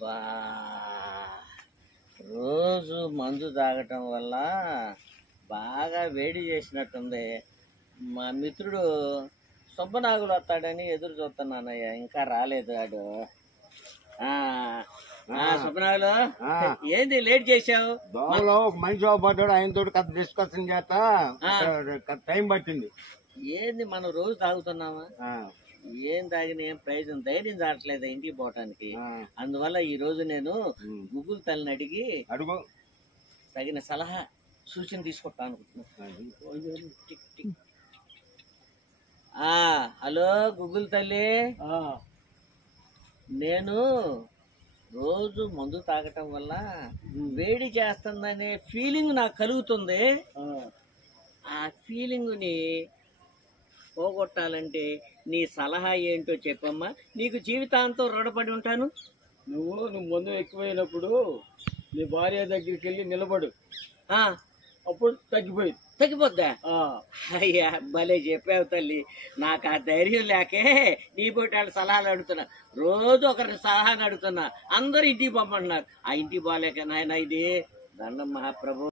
బా రోజు మందు తాగటం వల్ల బాగా వేడి చేసినట్టుంది. మా మిత్రుడు సుబ్బనాగులు వస్తాడని ఎదురు చూస్తున్నానయ్యా, ఇంకా రాలేదు వాడు. సుబ్బనాగులు, ఏంది లేట్ చేసావు? దోమలో ఒక మనిషి పడ్డాడు, ఆయనతో కథ డిస్కషన్ చేస్తా టైం పట్టింది. ఏంది మనం రోజు తాగుతున్నామా? ఏం తాగిన ఏం ప్రయోజనం, ధైర్యం దాటలేదు ఇంటికి పోవటానికి. అందువల్ల ఈ రోజు నేను గూగుల్ తల్లిని అడిగి తగిన సలహా సూచన తీసుకుంటాను అనుకుంటున్నాను. హలో గూగుల్ తల్లి, నేను రోజు మందు తాగటం వల్ల వేడి చేస్తుందనే ఫీలింగ్ నాకు కలుగుతుంది. ఆ ఫీలింగ్ ని పోగొట్టాలంటే నీ సలహా ఏంటో చెప్పమ్మా, నీకు జీవితాంతం రుణపడి ఉంటాను. నువ్వు మందు ఎక్కువైనప్పుడు నీ భార్య దగ్గరికి వెళ్ళి నిలబడు, అప్పుడు తగ్గిపోద్దా? అయ్యా భలే చెప్పావు తల్లి, నాకు ఆ ధైర్యం లేకే నీ పోటీ సలహాలు అడుగుతున్నా. రోజు ఒకరిని సలహాలు అడుగుతున్నా, అందరూ ఇంటికి పంపంటున్నారు. ఆ ఇంటికి పోలేక నాయన ఇది దండం మహాప్రభు.